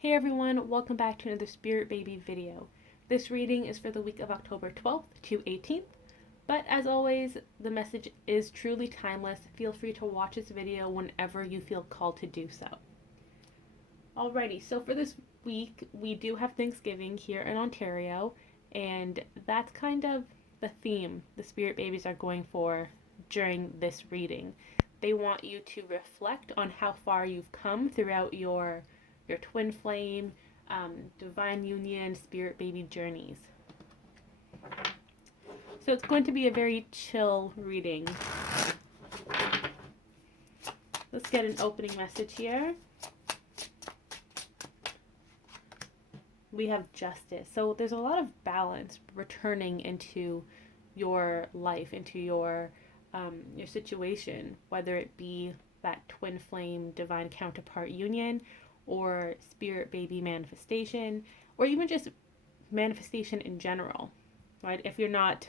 Hey everyone, welcome back to another Spirit Baby video. This reading is for the week of October 12th to 18th, but as always, the message is truly timeless. Feel free to watch this video whenever you feel called to do so. Alrighty, so for this week, we do have Thanksgiving here in Ontario, and that's kind of the theme the Spirit Babies are going for during this reading. They want you to reflect on how far you've come throughout your twin flame, divine union, spirit baby journeys. So it's going to be a very chill reading. Let's get an opening message here. We have justice. So there's a lot of balance returning into your life, into your situation, whether it be that twin flame divine counterpart union, or spirit baby manifestation, or even just manifestation in general, right? If you're not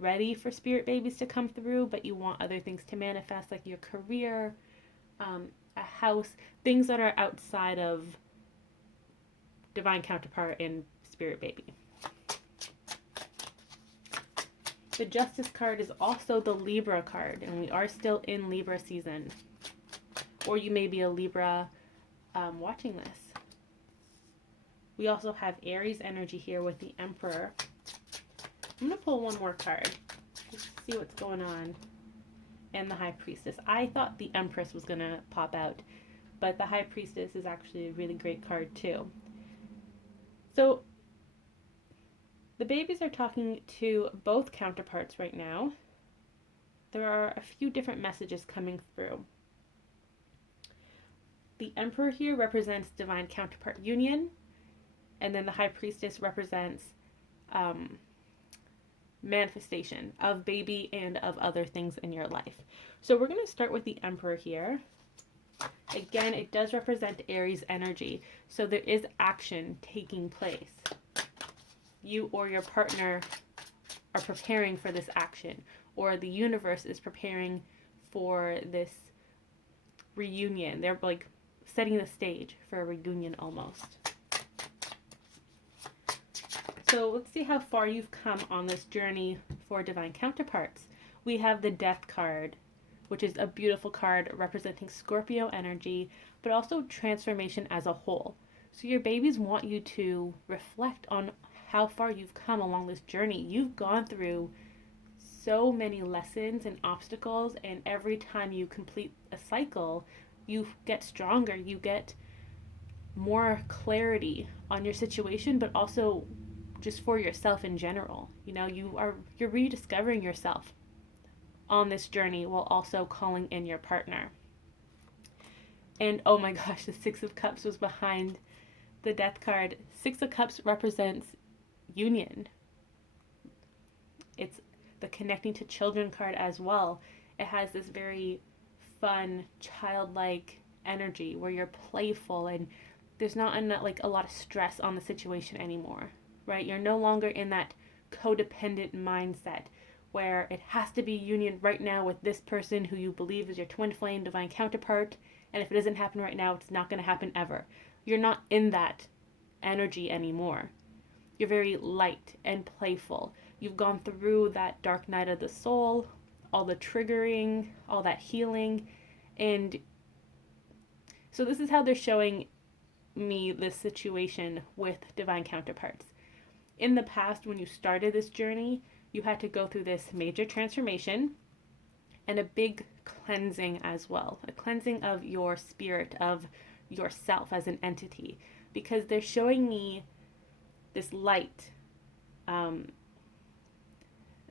ready for spirit babies to come through, but you want other things to manifest, like your career, a house, things that are outside of divine counterpart and spirit baby. The Justice card is also the Libra card, and we are still in Libra season. Or you may be a Libra watching this. We also have Aries energy here with the Emperor. I'm going to pull one more card just to see what's going on. And the High Priestess. I thought the Empress was going to pop out, but the High Priestess is actually a really great card too. So the babies are talking to both counterparts right now. There are a few different messages coming through. The Emperor here represents divine counterpart union, and then the High Priestess represents manifestation of baby and of other things in your life. So we're going to start with the Emperor here. Again, it does represent Aries energy, so there is action taking place. You or your partner are preparing for this action, or the universe is preparing for this reunion. They're like setting the stage for a reunion almost. So let's see how far you've come on this journey for divine counterparts. We have the Death card, which is a beautiful card representing Scorpio energy, but also transformation as a whole. So your babies want you to reflect on how far you've come along this journey. You've gone through so many lessons and obstacles, and every time you complete a cycle, you get stronger, you get more clarity on your situation, but also just for yourself in general. You know, you're rediscovering yourself on this journey while also calling in your partner. And oh my gosh, the Six of Cups was behind the Death card. Six of Cups represents union. It's the connecting to children card as well. It has this very fun, childlike energy where you're playful and there's not a lot of stress on the situation anymore, right? You're no longer in that codependent mindset where it has to be union right now with this person who you believe is your twin flame divine counterpart, and if it doesn't happen right now, it's not going to happen ever. You're not in that energy anymore. You're very light and playful. You've gone through that dark night of the soul, all the triggering, all that healing. And so this is how they're showing me this situation with divine counterparts. In the past, when you started this journey, you had to go through this major transformation and a big cleansing as well. A cleansing of your spirit, of yourself as an entity. Because they're showing me this light.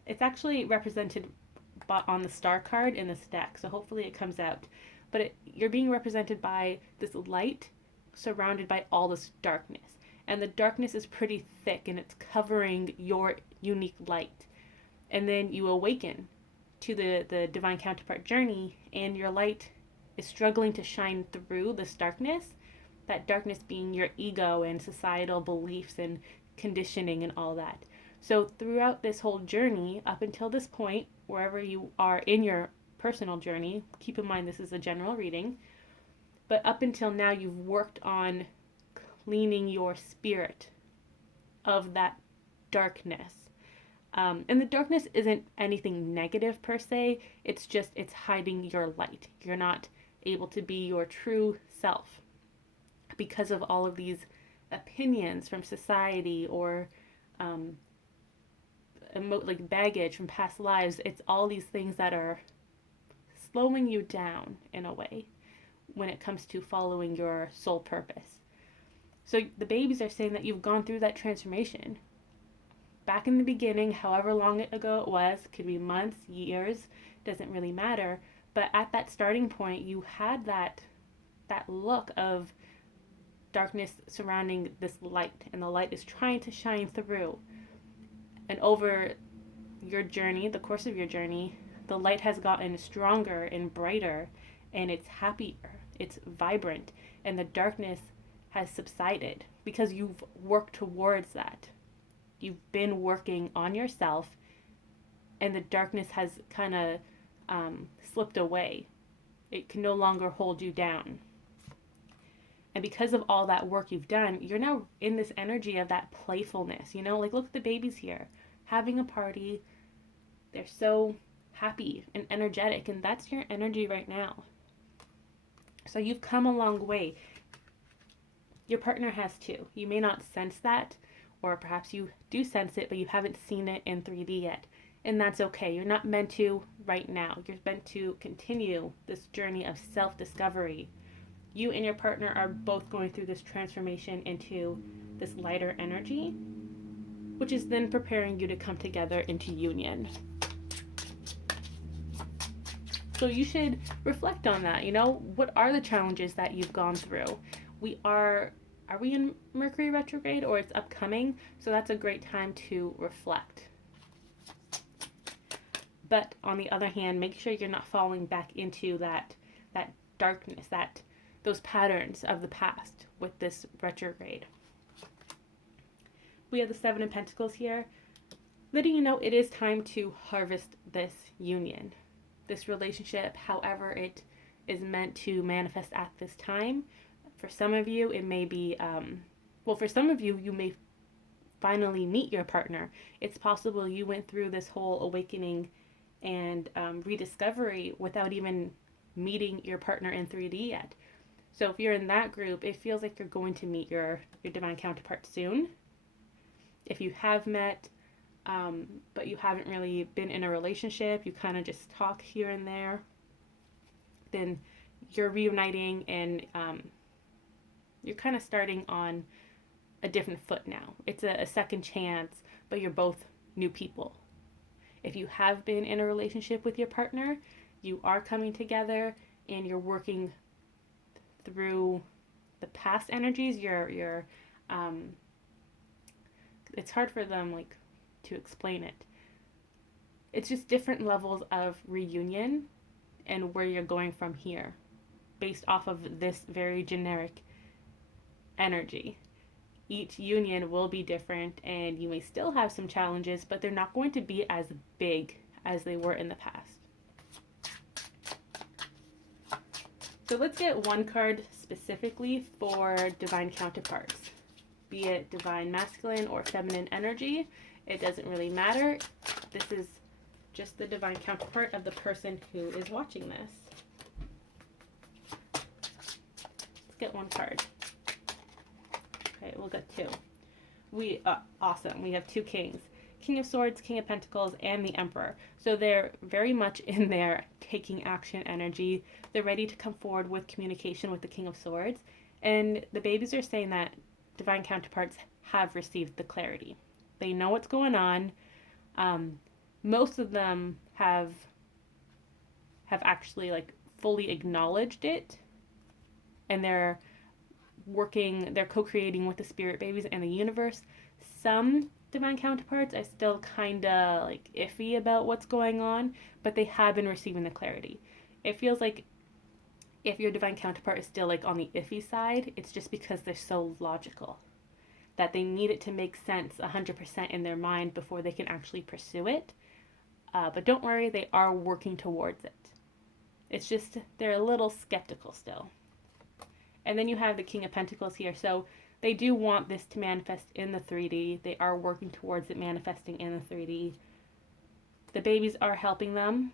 It's actually represented on the star card in this deck, so hopefully it comes out. But you're being represented by this light surrounded by all this darkness. And the darkness is pretty thick and it's covering your unique light. And then you awaken to the divine counterpart journey, and your light is struggling to shine through this darkness. That darkness being your ego and societal beliefs and conditioning and all that. So throughout this whole journey, up until this point, wherever you are in your personal journey, keep in mind this is a general reading, but up until now you've worked on cleaning your spirit of that darkness. And the darkness isn't anything negative per se, it's just it's hiding your light. You're not able to be your true self because of all of these opinions from society or um, like baggage from past lives. It's all these things that are slowing you down in a way when it comes to following your soul purpose. So the babies are saying that you've gone through that transformation. Back in the beginning, however long ago it was, could be months, years, doesn't really matter. But at that starting point, you had that look of darkness surrounding this light, and the light is trying to shine through. And over your journey, the course of your journey, the light has gotten stronger and brighter, and it's happier, it's vibrant, and the darkness has subsided because you've worked towards that. You've been working on yourself, and the darkness has kind of slipped away. It can no longer hold you down. And because of all that work you've done, you're now in this energy of that playfulness. You know, like look at the babies here having a party. They're so happy and energetic, and that's your energy right now. So you've come a long way. Your partner has too. You may not sense that, or perhaps you do sense it, but you haven't seen it in 3D yet. And that's okay. You're not meant to right now. You're meant to continue this journey of self-discovery. You and your partner are both going through this transformation into this lighter energy, which is then preparing you to come together into union. So you should reflect on that. You know, what are the challenges that you've gone through? Are we in Mercury retrograde, or it's upcoming? So that's a great time to reflect. But on the other hand, make sure you're not falling back into that darkness, those patterns of the past with this retrograde. We have the Seven of Pentacles here, letting you know it is time to harvest this union, this relationship, however it is meant to manifest at this time. For some of you, it may be, for some of you, you may finally meet your partner. It's possible you went through this whole awakening and rediscovery without even meeting your partner in 3D yet. So if you're in that group, it feels like you're going to meet your divine counterpart soon. If you have met, but you haven't really been in a relationship, you kind of just talk here and there, then you're reuniting and you're kind of starting on a different foot now. It's a second chance, but you're both new people. If you have been in a relationship with your partner, you are coming together and you're working through the past energies. It's hard for them like to explain it. It's just different levels of reunion and where you're going from here based off of this very generic energy. Each union will be different, and you may still have some challenges, but they're not going to be as big as they were in the past. So let's get one card specifically for divine counterparts, be it divine masculine or feminine energy. It doesn't really matter. This is just the divine counterpart of the person who is watching this. Let's get one card. Okay, we'll get two. Awesome. We have two kings. King of Swords, King of Pentacles, and the Emperor. So they're very much in their taking action energy. They're ready to come forward with communication with the King of Swords. And the babies are saying that divine counterparts have received the clarity. They know what's going on. Most of them have actually like fully acknowledged it, and they're co-creating with the spirit babies and the universe. Some divine counterparts are still kind of like iffy about what's going on, but they have been receiving the clarity. It feels like if your divine counterpart is still like on the iffy side, it's just because they're so logical that they need it to make sense 100% in their mind before they can actually pursue it. But don't worry, they are working towards it. It's just they're a little skeptical still. And then you have the King of Pentacles here. So they do want this to manifest in the 3D. They are working towards it manifesting in the 3D. The babies are helping them.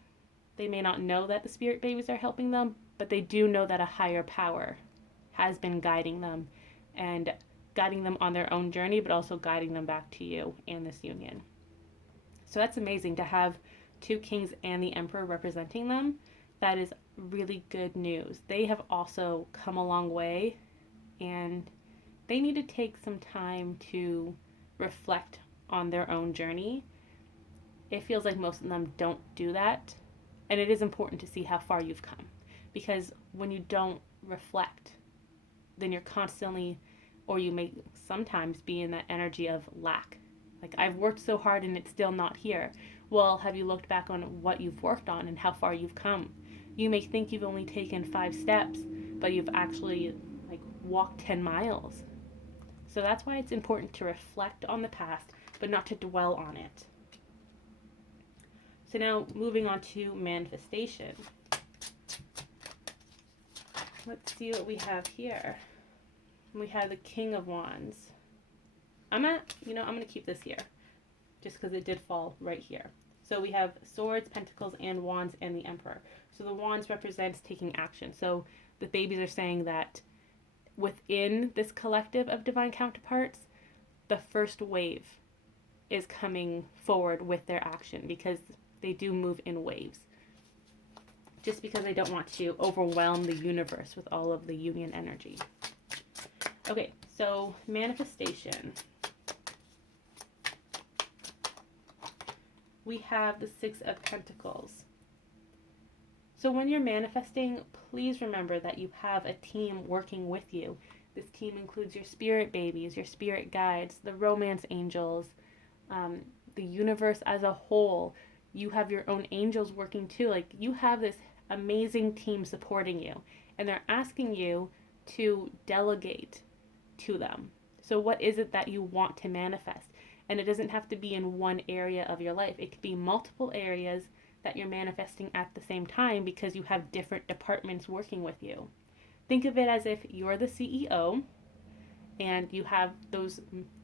They may not know that the spirit babies are helping them, but they do know that a higher power has been guiding them and guiding them on their own journey, but also guiding them back to you and this union. So that's amazing to have two kings and the emperor representing them. That is really good news. They have also come a long way, and they need to take some time to reflect on their own journey. It feels like most of them don't do that, and it is important to see how far you've come, because when you don't reflect, then you're constantly, or you may sometimes be in that energy of lack. Like, I've worked so hard and it's still not here. Well, have you looked back on what you've worked on and how far you've come? You may think you've only taken 5 steps, but you've actually walked 10 miles. So that's why it's important to reflect on the past, but not to dwell on it. So now moving on to manifestation. Let's see what we have here. We have the King of Wands. I'm going to keep this here just because it did fall right here. So we have swords, pentacles, and wands, and the emperor. So the wands represents taking action. So the babies are saying that within this collective of divine counterparts, the first wave is coming forward with their action, because they do move in waves. Just because they don't want to overwhelm the universe with all of the union energy. Okay, so manifestation. We have the 6 of Pentacles. So when you're manifesting, please remember that you have a team working with you. This team includes your spirit babies, your spirit guides, the romance angels, the universe as a whole. You have your own angels working too. Like, you have this amazing team supporting you, and they're asking you to delegate to them. So what is it that you want to manifest? And it doesn't have to be in one area of your life. It could be multiple areas that you're manifesting at the same time, because you have different departments working with you. Think of it as if you're the CEO and you have those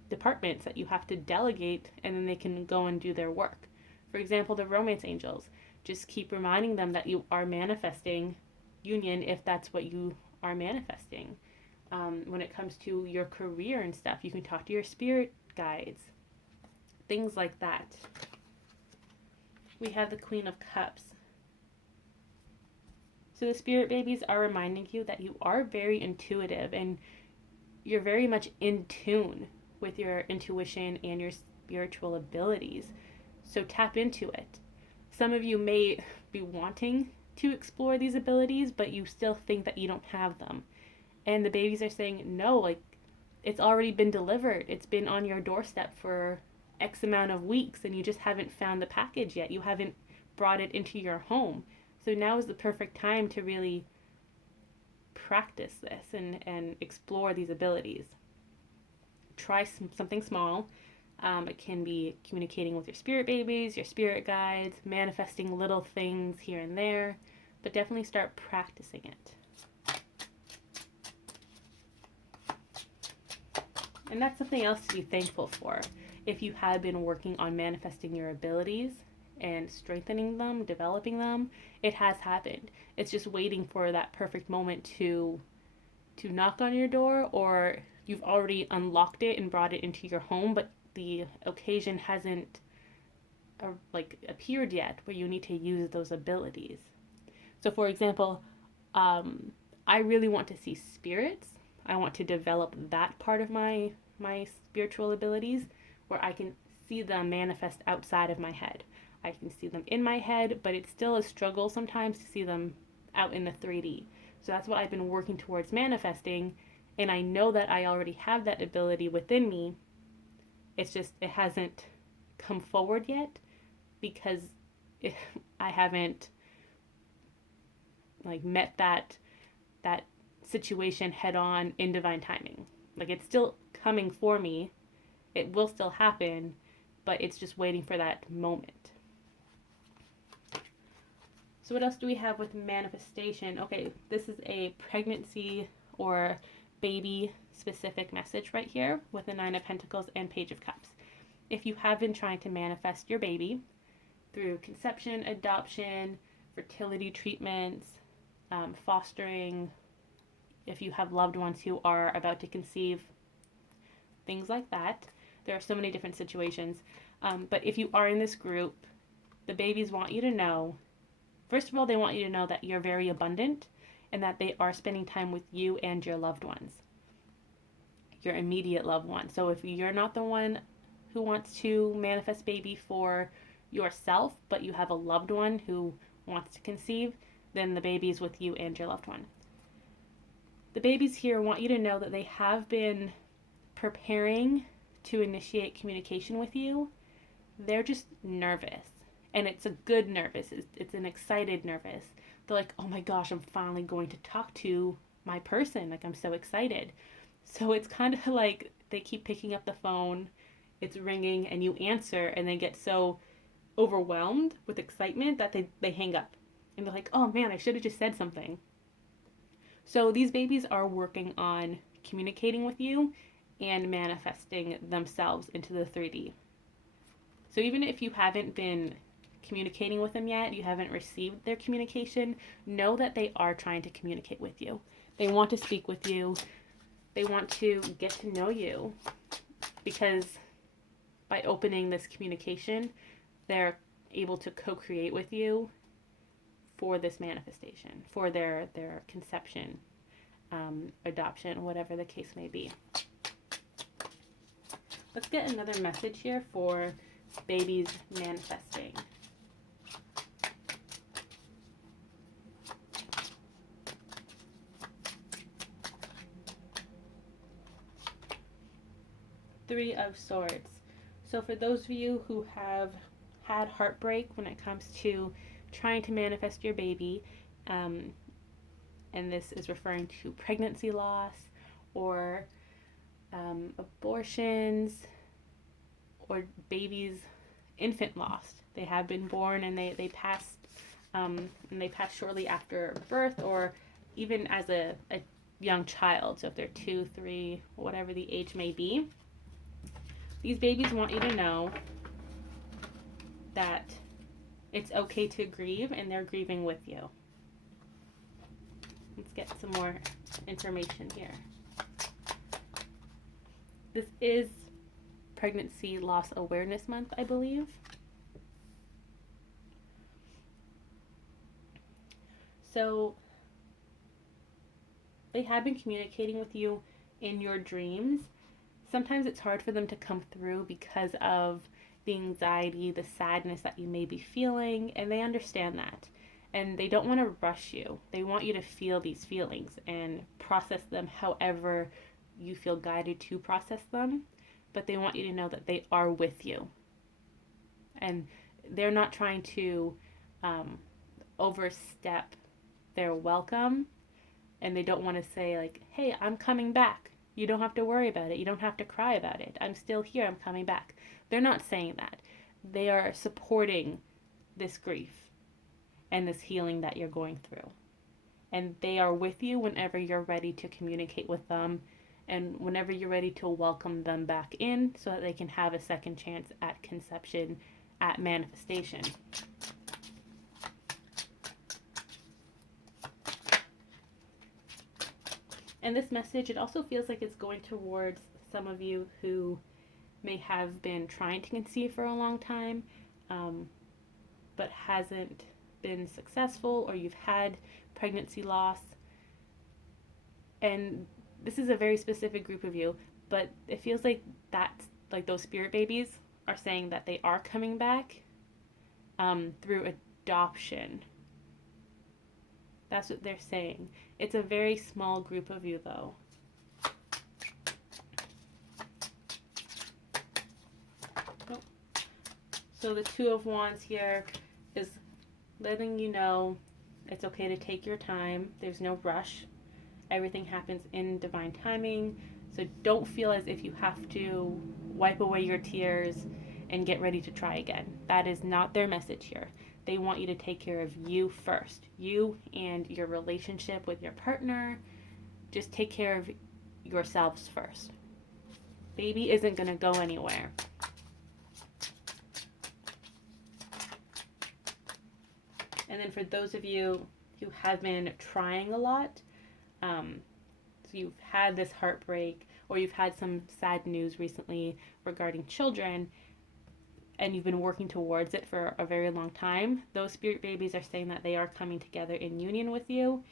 departments that you have to delegate, and then they can go and do their work. For example, the romance angels. Just keep reminding them that you are manifesting union if that's what you are manifesting. When it comes to your career and stuff, you can talk to your spirit guides. Things like that. We have the Queen of Cups. So the spirit babies are reminding you that you are very intuitive, and you're very much in tune with your intuition and your spiritual abilities. So tap into it. Some of you may be wanting to explore these abilities, but you still think that you don't have them. And the babies are saying, no, it's already been delivered. It's been on your doorstep for X amount of weeks, and you just haven't found the package yet. You haven't brought it into your home. So now is the perfect time to really practice this and explore these abilities. Try something small. It can be communicating with your spirit babies, your spirit guides, manifesting little things here and there, but definitely start practicing it. And that's something else to be thankful for. If you have been working on manifesting your abilities and strengthening them, developing them, it has happened. It's just waiting for that perfect moment to knock on your door, or you've already unlocked it and brought it into your home, but the occasion hasn't appeared yet where you need to use those abilities. So for example, I really want to see spirits. I want to develop that part of my spiritual abilities where I can see them manifest outside of my head. I can see them in my head, but it's still a struggle sometimes to see them out in the 3D. So that's what I've been working towards manifesting, and I know that I already have that ability within me. It's just, it hasn't come forward yet because I haven't met that situation head on in divine timing. It's still coming for me. It will still happen, but it's just waiting for that moment. So what else do we have with manifestation? Okay, this is a pregnancy or baby specific message right here with the Nine of Pentacles and Page of Cups. If you have been trying to manifest your baby through conception, adoption, fertility treatments, fostering, if you have loved ones who are about to conceive, things like that. There are so many different situations. But if you are in this group, the babies want you to know, first of all, they want you to know that you're very abundant and that they are spending time with you and your loved ones, your immediate loved ones. So if you're not the one who wants to manifest baby for yourself, but you have a loved one who wants to conceive, then the baby is with you and your loved one. The babies here want you to know that they have been preparing to initiate communication with you. They're just nervous. And it's a good nervous. It's an excited nervous. They're like, oh my gosh, I'm finally going to talk to my person. Like, I'm so excited. So it's kind of like they keep picking up the phone. It's ringing and you answer and they get so overwhelmed with excitement that they hang up. And they're like, oh man, I should have just said something. So these babies are working on communicating with you and manifesting themselves into the 3D. So even if you haven't been communicating with them yet, you haven't received their communication, know that they are trying to communicate with you. They want to speak with you. They want to get to know you, because by opening this communication, they're able to co-create with you for this manifestation, for their conception, adoption, whatever the case may be. Let's get another message here for babies manifesting. Three of Swords. So for those of you who have had heartbreak when it comes to trying to manifest your baby, and this is referring to pregnancy loss or abortions or babies, infant lost. They have been born and they passed shortly after birth, or even as a young child. So if they're 2, 3, whatever the age may be, these babies want you to know that it's okay to grieve and they're grieving with you. Let's get some more information here. This is Pregnancy Loss Awareness Month, I believe. So they have been communicating with you in your dreams. Sometimes it's hard for them to come through because of the anxiety, the sadness that you may be feeling, and they understand that. And they don't want to rush you. They want you to feel these feelings and process them however you feel guided to process them. But they want you to know that they are with you. And they're not trying to overstep their welcome. And they don't want to say like, hey, I'm coming back. You don't have to worry about it. You don't have to cry about it. I'm still here. I'm coming back. They're not saying that. They are supporting this grief and this healing that you're going through. And they are with you whenever you're ready to communicate with them and whenever you're ready to welcome them back in so that they can have a second chance at conception, at manifestation. And this message, it also feels like it's going towards some of you who may have been trying to conceive for a long time, but hasn't been successful, or you've had pregnancy loss. And this is a very specific group of you, but it feels like that's like those spirit babies are saying that they are coming back through adoption. That's what they're saying. It's a very small group of you, though. Nope. So the Two of Wands here is letting you know it's okay to take your time. There's no rush. Everything happens in divine timing. So don't feel as if you have to wipe away your tears and get ready to try again. That is not their message here. They want you to take care of you first. You and your relationship with your partner. Just take care of yourselves first. Baby isn't going to go anywhere. And then for those of you who have been trying a lot, so you've had this heartbreak, or you've had some sad news recently regarding children, and you've been working towards it for a very long time, those spirit babies are saying that they are coming together in union with you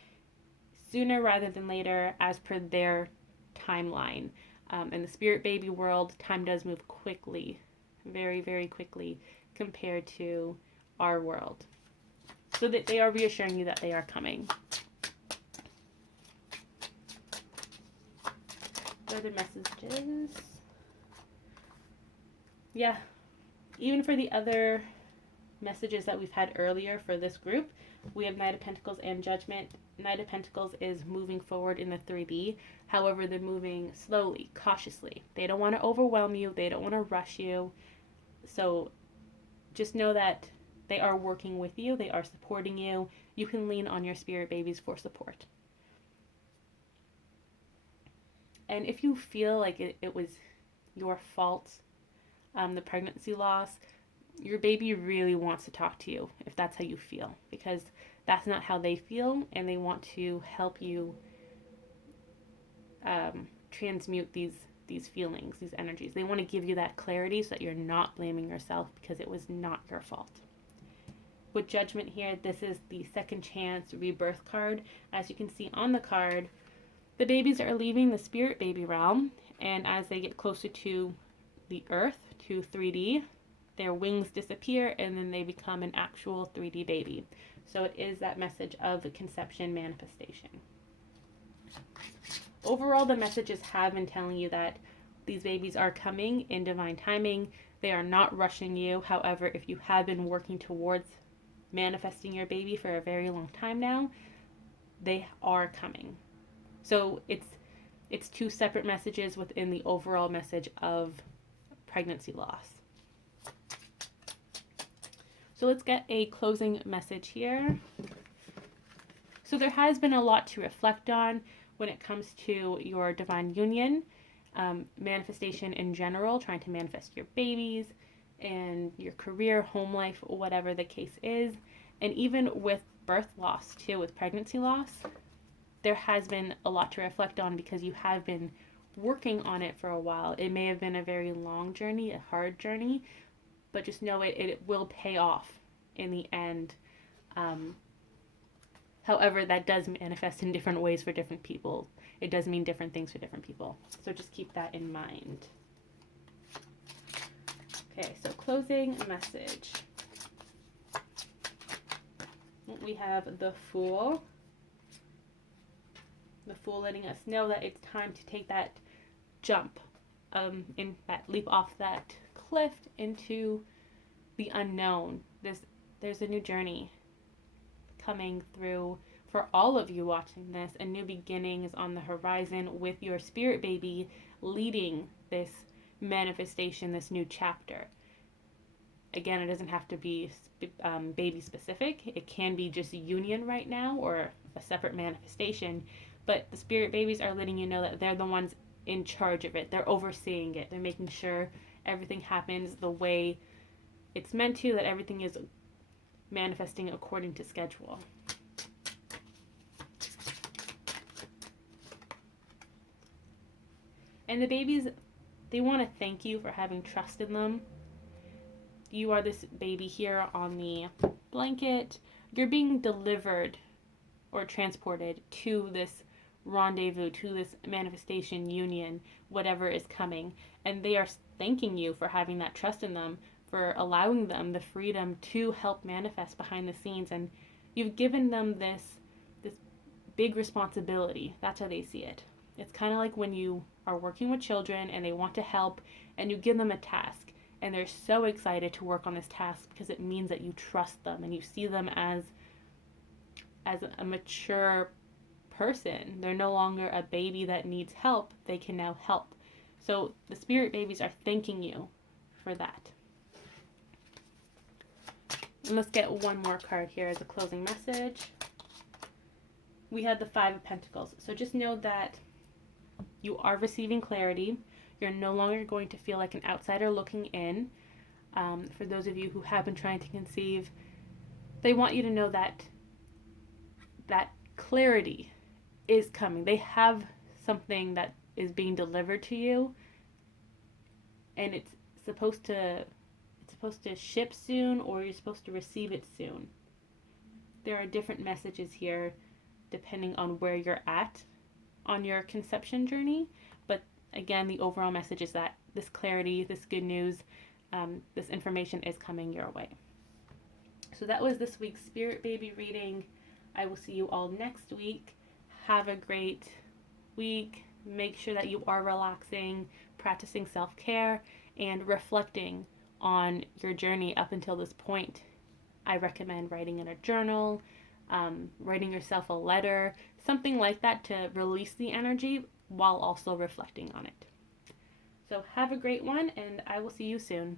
sooner rather than later, as per their timeline. In the spirit baby world, time does move quickly, very, very quickly, compared to our world. So that they are reassuring you that they are coming. Other messages. Yeah. Even for the other messages that we've had earlier for this group, we have Knight of Pentacles and Judgment. Knight of Pentacles is moving forward in the 3D. However, they're moving slowly, cautiously. They don't want to overwhelm you. They don't want to rush you. So just know that they are working with you. They are supporting you. You can lean on your spirit babies for support. And if you feel like it was your fault, the pregnancy loss, your baby really wants to talk to you if that's how you feel, because that's not how they feel, and they want to help you transmute these feelings, these energies. They want to give you that clarity so that you're not blaming yourself because it was not your fault. With Judgment here, this is the second chance rebirth card. As you can see on the card, the babies are leaving the spirit baby realm, and as they get closer to the earth, to 3D, their wings disappear and then they become an actual 3D baby. So it is that message of conception manifestation. Overall, the messages have been telling you that these babies are coming in divine timing. They are not rushing you. However, if you have been working towards manifesting your baby for a very long time now, they are coming. So it's two separate messages within the overall message of pregnancy loss. So let's get a closing message here. So there has been a lot to reflect on when it comes to your divine union, manifestation in general, trying to manifest your babies and your career, home life, whatever the case is. And even with birth loss too, with pregnancy loss, there has been a lot to reflect on because you have been working on it for a while. It may have been a very long journey, a hard journey, but just know it will pay off in the end. However, that does manifest in different ways for different people. It does mean different things for different people. So just keep that in mind. Okay, so closing message. We have the Fool. The Fool letting us know that it's time to take that jump, in that leap off that cliff into the unknown. There's a new journey coming through for all of you watching this. A new beginning is on the horizon with your spirit baby leading this manifestation, this new chapter. Again, it doesn't have to be baby specific. It can be just a union right now or a separate manifestation. But the spirit babies are letting you know that they're the ones in charge of it. They're overseeing it. They're making sure everything happens the way it's meant to, that everything is manifesting according to schedule. And the babies, they want to thank you for having trust in them. You are this baby here on the blanket. You're being delivered or transported to this rendezvous, to this manifestation union, whatever is coming. And they are thanking you for having that trust in them, for allowing them the freedom to help manifest behind the scenes. And you've given them this big responsibility. That's how they see it. It's kind of like when you are working with children and they want to help and you give them a task and they're so excited to work on this task because it means that you trust them and you see them as a mature person. They're no longer a baby that needs help. They can now help. So the spirit babies are thanking you for that. And let's get one more card here as a closing message. We had the Five of Pentacles. So just know that You are receiving clarity. You're no longer going to feel like an outsider looking in. For those of you who have been trying to conceive, they want you to know that that clarity is coming. They have something that is being delivered to you, and supposed to it's supposed to ship soon, or you're supposed to receive it soon. There are different messages here depending on where you're at on your conception journey, but again, the overall message is that this clarity, this good news, this information is coming your way. So that was this week's Spirit Baby reading. I will see you all next week. Have a great week. Make sure that you are relaxing, practicing self-care, and reflecting on your journey up until this point. I recommend writing in a journal, writing yourself a letter, something like that to release the energy while also reflecting on it. So have a great one, and I will see you soon.